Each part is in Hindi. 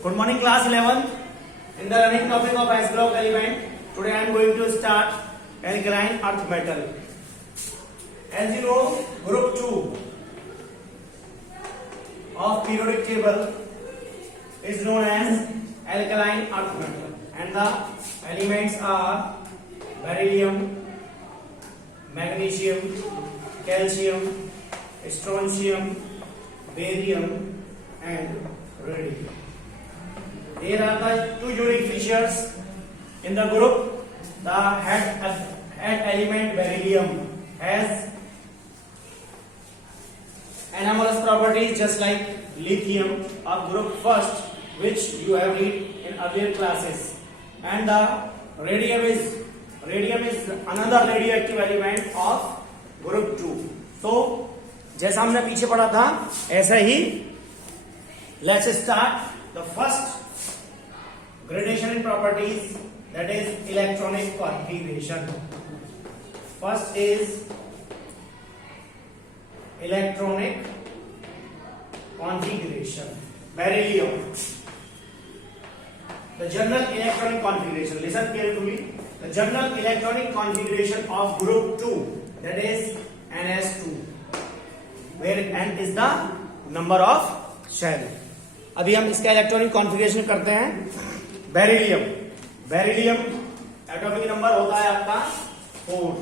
Good morning, class 11. In the running topic of S block element, today I am going to start alkaline earth metal. As you know, group 2 of periodic table is known as alkaline earth metal, and the elements are beryllium, magnesium, calcium, strontium, barium, and radium. Here are the two unique features in the group. The head element beryllium has anomalous properties just like lithium of group first, which you have read in earlier classes, and the radium is another radioactive element of group 2. So जैसा हमने पीछे पढ़ा था ऐसा ही let's start the first gradation in properties, that is electronic configuration. First is electronic configuration. Beryllium. The general electronic configuration. Listen carefully. The general electronic configuration of group 2, that is NS2, where N is the number of shell. अभी हम इसका इलेक्ट्रॉनिक कॉन्फ़िगरेशन करते हैं. बेरिलियम एटॉमिक नंबर होता है आपका 4,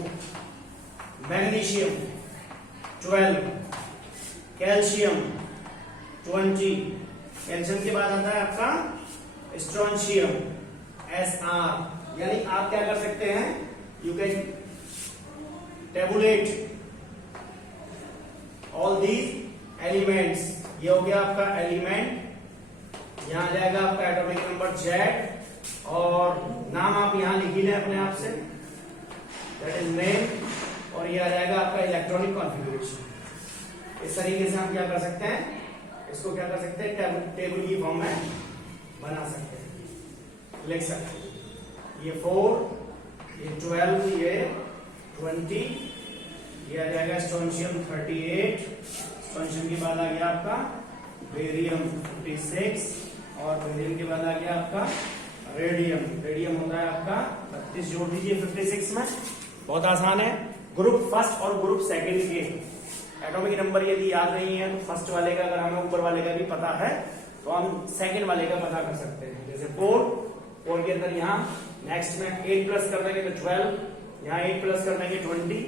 मैग्नीशियम 12, कैल्शियम 20, कैल्शियम के बाद आता है आपका स्ट्रोंशियम Sr. यानी आप क्या कर सकते हैं, you can tablet all these elements. ये हो गया आपका एलिमेंट, यहां जाएगा आपका एटॉमिक नंबर Z, और नाम आप यहां लिख ही लें अपने आप से, दैट इज नेम, और ये आ जाएगा आपका इलेक्ट्रॉनिक कॉन्फ़िगरेशन. इस तरीके से हम क्या कर सकते हैं, इसको क्या कर सकते हैं, टेबल की फॉर्म में बना सकते हैं, लिख सकते हैं. ये 4, ये 12, ये 20, ये आ जाएगा स्ट्रोंशियम 38, स्ट्रोंशियम के बाद आ गया आपका बेरियम 56, और बेरियम के बाद आ गया आपका रेडियम होता है आपका 32. जोड़ दीजिए 56 में, बहुत आसान है. ग्रुप फर्स्ट और ग्रुप सेकंड के एटॉमिक नंबर यदि याद नहीं है तो फर्स्ट वाले का, अगर हमें ऊपर वाले का भी पता है तो हम सेकंड वाले का पता कर सकते हैं. जैसे 4 के अंदर यहाँ नेक्स्ट में 8 प्लस कर देंगे तो 12, यहाँ 8 प्लस कर देंगे 20,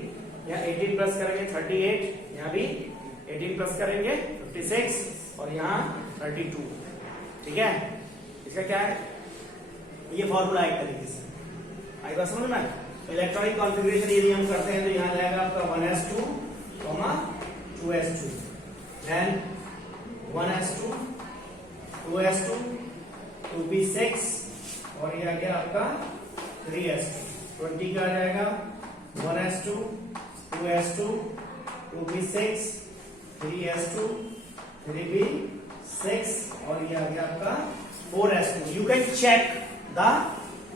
यहाँ 18 प्लस करेंगे 38, यहाँ भी 18 प्लस करेंगे 56, और यहाँ 32. ठीक है, इसका क्या है, ये फॉर्मूला एक तरीके से आएगा समझ में. इलेक्ट्रॉनिक कॉन्फ़िगरेशन यदि हम करते हैं तो यहाँ जाएगा आपका 1s2, 2s2, then 1s2, 2s2, 2p6, और ये आ गया आपका 3s2. 20 का आ जाएगा 1s2, 2s2, 2p6, 3s2, 3p6, और ये आ गया आपका 4s2. You can check the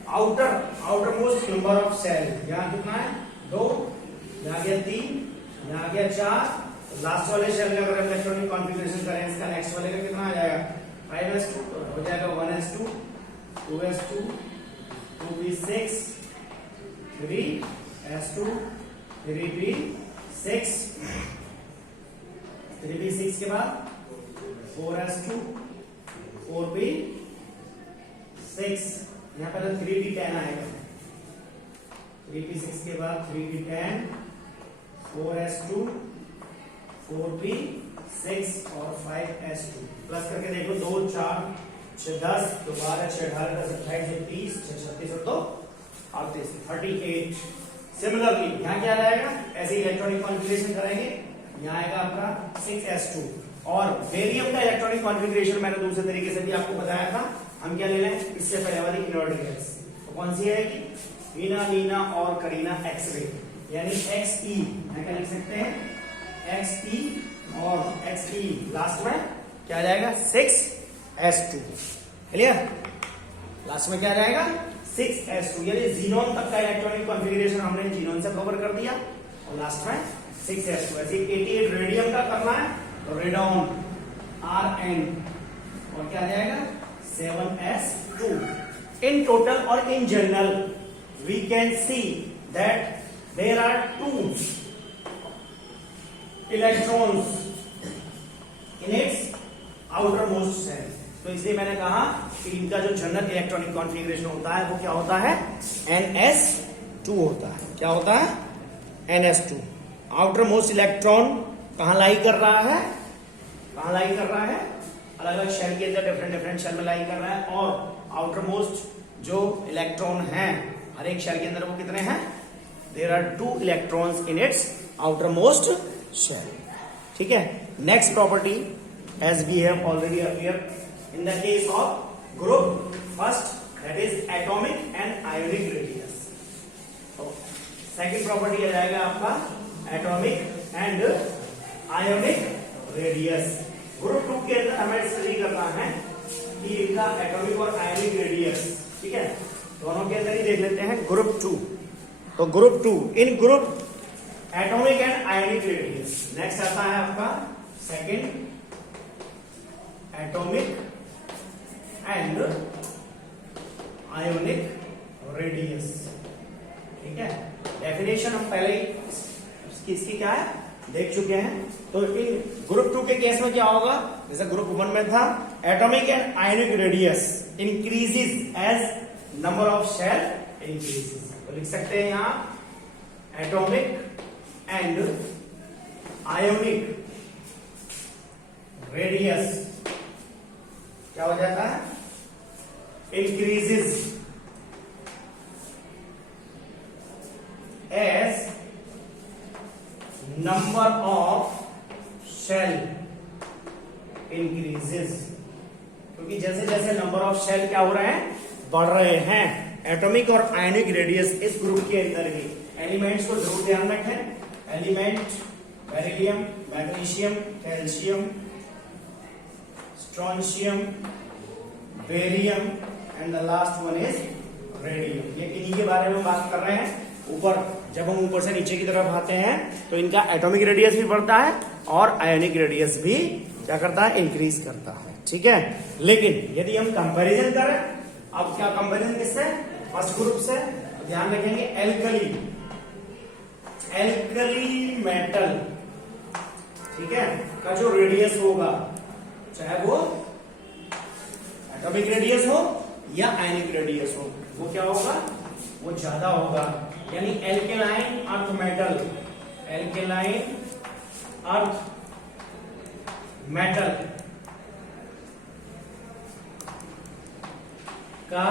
outer most number of shell. यहाँ कितना है, 2, यहाँ गया 3, यहाँ गया 4. लास्ट वाले सेल का अगर हम इलेक्ट्रॉनिक कॉन्फ़िगरेशन करें, इसका नेक्स्ट वाले का कितना आ जाएगा, 5s2, हो जाएगा 1s2, 2s2, 2p6, 3s2, 3p6, 3p6 के बाद 4s2, 4p6, यहाँ पर 3p10 आएगा. 3p6 के बाद 3p10, 4s2, 4p6, और 5s2. प्लस करके देखो, 2, 4, 6, 10, 2, 12, 6, 18, 10, 28, 30, 6, 36 और 2, 38, 38. सिमिलरली यहाँ क्या आएगा, ऐसे इलेक्ट्रॉनिक कॉन्फ़िगरेशन करेंगे, यहाँ आएगा आपका 6s2. और बेरियम का इलेक्ट्रॉनिक कॉन्फ़िगरेशन मैंने दूसरे तरीके से भी आपको बताया था. हम क्या ले लें, इससे पहले वाली इनवर्टेड गैस, तो कौन सी आएगी, मीना, मीना और करीना एक्सरे, यानी XE. क्या लिख सकते हैं, XE, और XE लास्ट में क्या आ जाएगा, 6s2. क्लियर, लास्ट में क्या आ जाएगा, 6s2. यानी जीनोन तक का इलेक्ट्रॉनिक कॉन्फ़िगरेशन हमने जीनोन से कवर कर दिया, और लास्ट में 6s2. ऐसे 88 रेडियम का करना है तो रेडॉन Rn, और क्या आ जाएगा 7s2. In total or in general, we can see that there are 2 electrons in its outermost shell. तो इसलिए मैंने कहा कि इनका जो जनरल इलेक्ट्रॉनिक कॉन्फ़िगरेशन होता है वो क्या होता है, ns2 होता है. क्या होता है, ns2. आउटर मोस्ट इलेक्ट्रॉन कहां लाई कर रहा है, कहां लाई कर रहा है, अलग अलग शेल के अंदर डिफरेंट शेल में लाई कर रहा है. और आउटर मोस्ट जो इलेक्ट्रॉन है हर एक शेल के अंदर वो कितने हैं, there are 2 electrons in its outer most shell. ठीक है. Next property as we have already appear in the case of group first, that is atomic and ionic radius. तो second property आ जाएगा आपका atomic and ionic radius. Group 2 के अंदर हमें स्टडी करना है कि इनका एटॉमिक और आयनिक रेडियस. ठीक है, दोनों के अंदर ही देख लेते हैं ग्रुप 2. तो group 2 in group atomic and ionic radius. Next आता है आपका second atomic and ionic radius. ठीक है, डेफिनेशन हम पहले ही इसकी क्या है देख चुके हैं. तो इन ग्रुप 2 के केस में क्या होगा, जैसे ग्रुप 1 में था, atomic and ionic radius increases as number of shell increases. तो लिख सकते हैं यहां एटॉमिक एंड आयोनिक रेडियस क्या हो जाता है, increases as number of shell increases. क्योंकि जैसे जैसे नंबर ऑफ शेल क्या हो रहे हैं, बढ़ रहे हैं. एटॉमिक और आयनिक रेडियस इस ग्रुप के अंदर ही. एलिमेंट्स को जरूर ध्यान रखें. Element beryllium, magnesium, calcium, strontium, barium and the last one is radium. ये इन्हीं के बारे में बात कर रहे हैं. ऊपर जब हम ऊपर से नीचे की तरफ आते हैं तो इनका एटॉमिक रेडियस भी बढ़ता है और आयोनिक रेडियस भी क्या करता है, इंक्रीज करता है. ठीक है, लेकिन यदि हम कंपैरिजन करें, अब क्या कंपैरिजन किससे, फर्स्ट ग्रुप से, तो ध्यान रखेंगे एल्कली मेटल, ठीक है, का जो रेडियस होगा, चाहे वो एटॉमिक रेडियस हो या आयनिक रेडियस हो, वो क्या होगा, वो ज्यादा होगा. यानी alkaline earth metal, alkaline earth metal का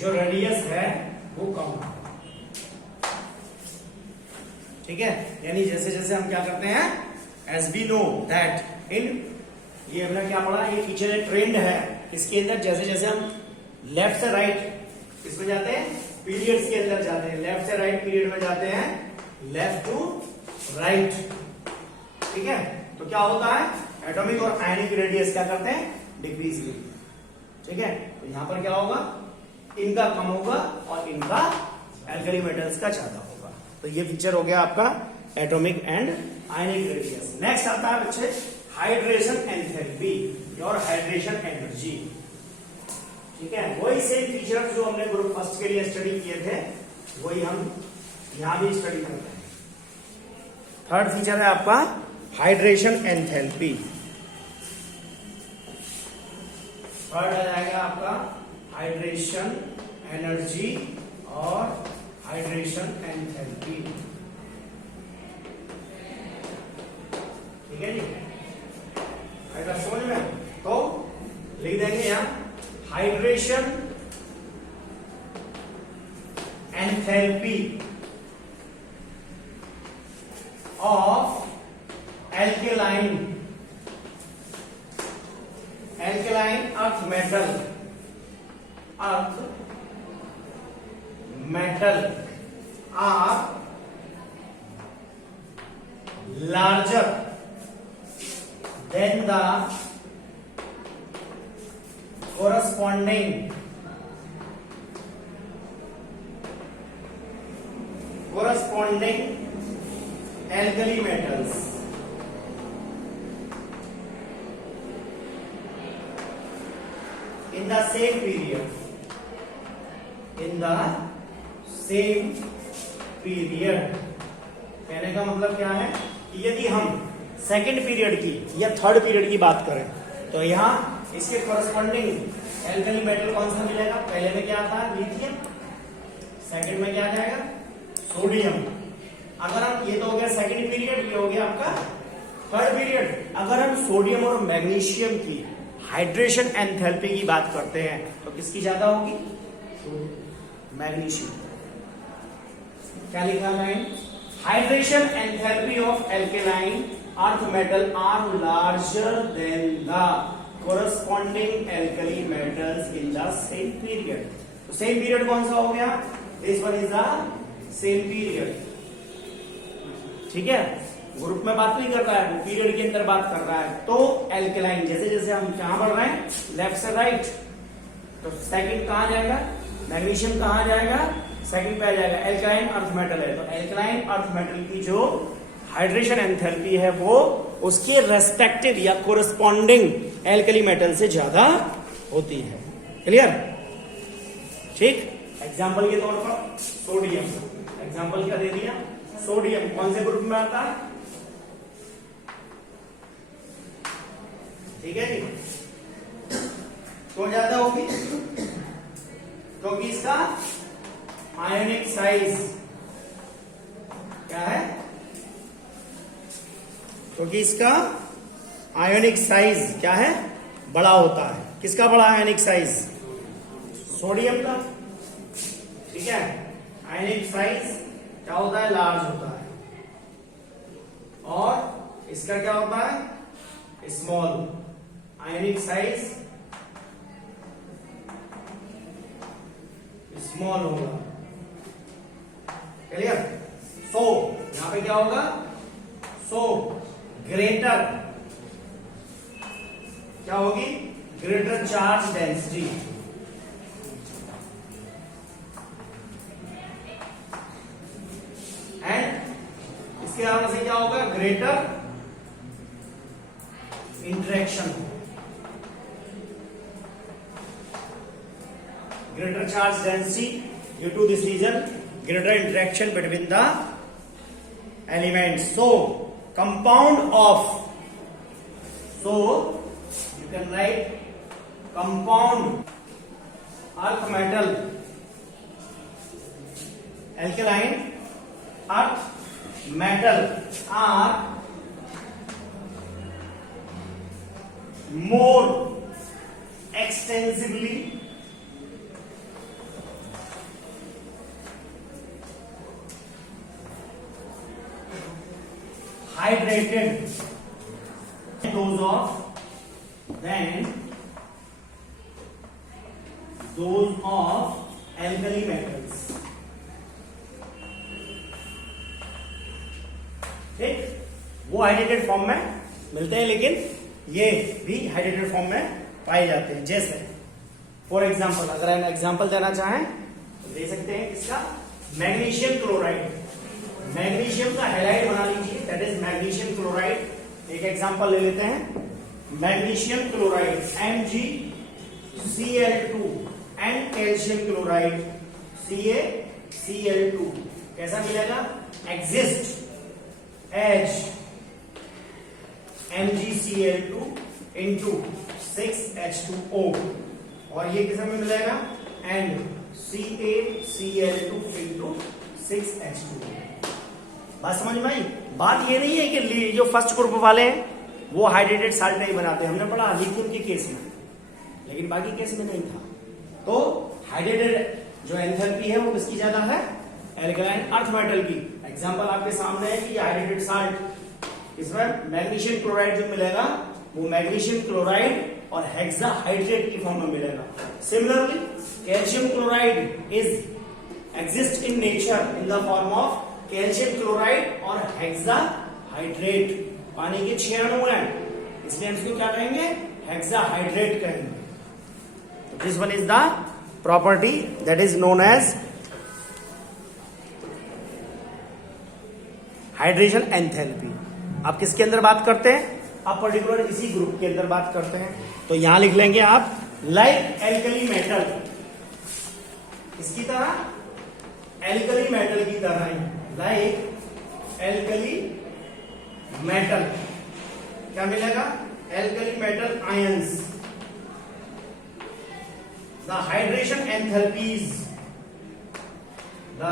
जो रेडियस है वो कम होगा. ठीक है, यानी जैसे जैसे हम क्या करते हैं, as we know that in, ये हमने क्या पढ़ा, ये पीछे ट्रेंड है इसके अंदर, जैसे जैसे हम लेफ्ट से राइट इसमें जाते हैं, पीरियड्स के अंदर जाते हैं, लेफ्ट से राइट पीरियड में जाते हैं, लेफ्ट टू राइट. ठीक है, तो क्या होता है, एटॉमिक और आयनिक रेडियस क्या करते हैं, डिक्रीज. ठीक है, तो यहां पर क्या होगा, इनका कम होगा और इनका एल्कली मेटल्स का ज्यादा होगा. तो ये फीचर हो गया आपका atomic and ionic radius. Next आता है बच्चे हाइड्रेशन एंथैल्पी और हाइड्रेशन एनर्जी. ठीक है, वही सेम फीचर जो हमने ग्रुप फर्स्ट के लिए स्टडी किए थे वही हम यहां भी स्टडी करते हैं. थर्ड फीचर है आपका हाइड्रेशन एंथैल्पी. थर्ड आ जाएगा आपका हाइड्रेशन एनर्जी और हाइड्रेशन एंथैल्पी. ठीक है जी, अगर समझ में तो लिख देंगे यहां hydration enthalpy of alkaline earth metal are larger than the corresponding alkali metals. in the same period, in the same period। कहने का मतलब क्या है कि यदि हम सेकंड पीरियड की या थर्ड पीरियड की बात करें तो यहाँ इसके कॉरेस्पॉन्डिंग एल्कली मेटल कौन सा मिलेगा? पहले में क्या था? लिथियम। सेकंड में क्या जाएगा? सोडियम। अगर हम, ये तो हो गया सेकंड पीरियड, ये हो गया आपका थर्ड पीरियड। अगर हम सोडियम और मैग्नीशियम की हाइड्रेशन एंथैल्पी की बात करते हैं तो किसकी ज्यादा होगी? मैग्नीशियम। क्या लिखा है? Hydration enthalpy of alkaline earth metal are larger than the corresponding alkali metals in the same period. तो सेम पीरियड कौन सा हो गया? This one is the same period. ठीक है, ग्रुप में बात नहीं कर रहा है, वो पीरियड के अंदर बात कर रहा है। तो एल्केलाइन, जैसे जैसे हम कहां बढ़ रहे हैं, लेफ्ट से राइट, तो सेकंड कहां जाएगा? मैग्नीशियम कहां जाएगा? सेकंड पे आ जाएगा। एल्कालाइन अर्थ मेटल है, तो एल्कालाइन अर्थ मेटल की जो हाइड्रेशन एंथैल्पी है वो उसके रेस्पेक्टिव या कोरस्पॉन्डिंग एल्कली मेटल से ज्यादा होती है। क्लियर? ठीक। एग्जाम्पल के तौर पर सोडियम, एग्जाम्पल क्या दे दिया? सोडियम कौन से ग्रुप में आता है? ठीक है जी। तो ज्यादा होगी क्योंकि इसका आयोनिक साइज क्या है? क्योंकि इसका आयोनिक साइज क्या है? बड़ा होता है। किसका बड़ा आयोनिक साइज? सोडियम का। ठीक है, आयोनिक साइज क्या होता है? लार्ज होता है। और इसका क्या होता है? स्मॉल। आयोनिक साइज स्मॉल होगा। क्लियर? सो यहां पे क्या होगा? सो ग्रेटर क्या होगी? Greater charge density. एंड इसके अलावा से क्या होगा? Greater interaction. Greater charge density due to this reason, greater interaction between the elements. So compound of, so you can write compound earth metal alkaline earth metal are more extensively hydrated those of alkali metals। ठीक, वो हाइड्रेटेड फॉर्म में मिलते हैं लेकिन ये भी हाइड्रेटेड फॉर्म में पाए जाते हैं। जैसे फॉर एग्जांपल, अगर हम एग्जांपल देना चाहें तो दे सकते हैं इसका मैग्नीशियम क्लोराइड। मैग्नीशियम का हैलाइड बना लीजिए, दैट इज मैग्नीशियम क्लोराइड। एक एग्जांपल ले लेते हैं, magnesium chloride MgCl2 and calcium chloride CaCl2 कैसा मिलेगा? Exist as MgCl2 into 6H2O, और ये किस में मिलेगा? And CaCl2 into 6H2O। बात समझ में आई? बात ये नहीं है कि जो फर्स्ट ग्रुप वाले हैं वो हाइड्रेटेड साल्ट नहीं बनाते, हमने पढ़ा लिथियम के केस में, लेकिन बाकी केस में नहीं था। तो हाइड्रेटेड जो एंथैल्पी है वो किसकी ज्यादा है? एल्कलाइन अर्थ मेटल की। एग्जांपल आपके सामने है कि हाइड्रेटेड साल्ट, इसमें मैग्नीशियम क्लोराइड जो मिलेगा वो मैग्नीशियम क्लोराइड और हेक्साहाइड्रेट की फॉर्म में मिलेगा। Similarly calcium chloride is exist in nature in the form of calcium chloride और हेक्साहाइड्रेट। पानी के 6 अणु हैं, इसलिए हम इसको क्या कहेंगे? हेक्साहाइड्रेट कहेंगे। This one is the property that is known as hydration enthalpy. आप किसके अंदर बात करते हैं? आप पर्टिकुलर इसी ग्रुप के अंदर बात करते हैं। तो यहां लिख लेंगे आप लाइक एल्कली मेटल, इसकी तरह एल्कली मेटल की तरह ही, लाइक एल्कली मेटल, क्या मिलेगा? Alkali metal ions. The hydration enthalpies, the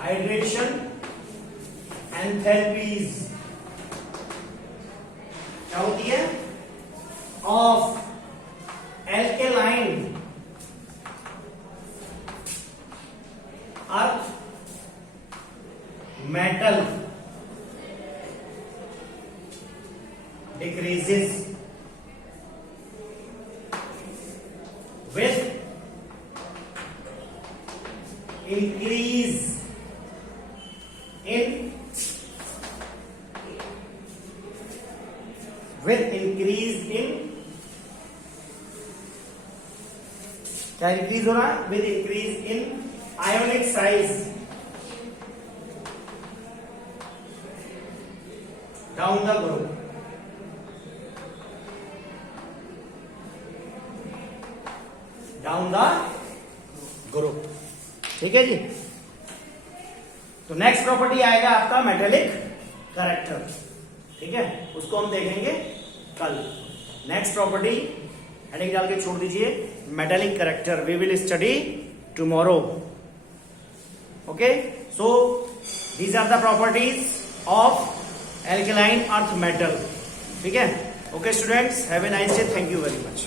hydration enthalpies क्या होती है? Of alkaline earth metal decreases with increase in क्या इंक्रीज हो रहा है? With increase in ionic size down the group, down the group. ठीक है जी। तो नेक्स्ट प्रॉपर्टी आएगा आपका मेटेलिक कैरेक्टर, ठीक है, उसको हम देखेंगे कल। नेक्स्ट प्रॉपर्टी हेडिंग डाल के छोड़ दीजिए, metallic character we will study tomorrow. Okay, so these are the properties of alkaline earth metal. ठीक है, okay students, have a nice day, thank you very much.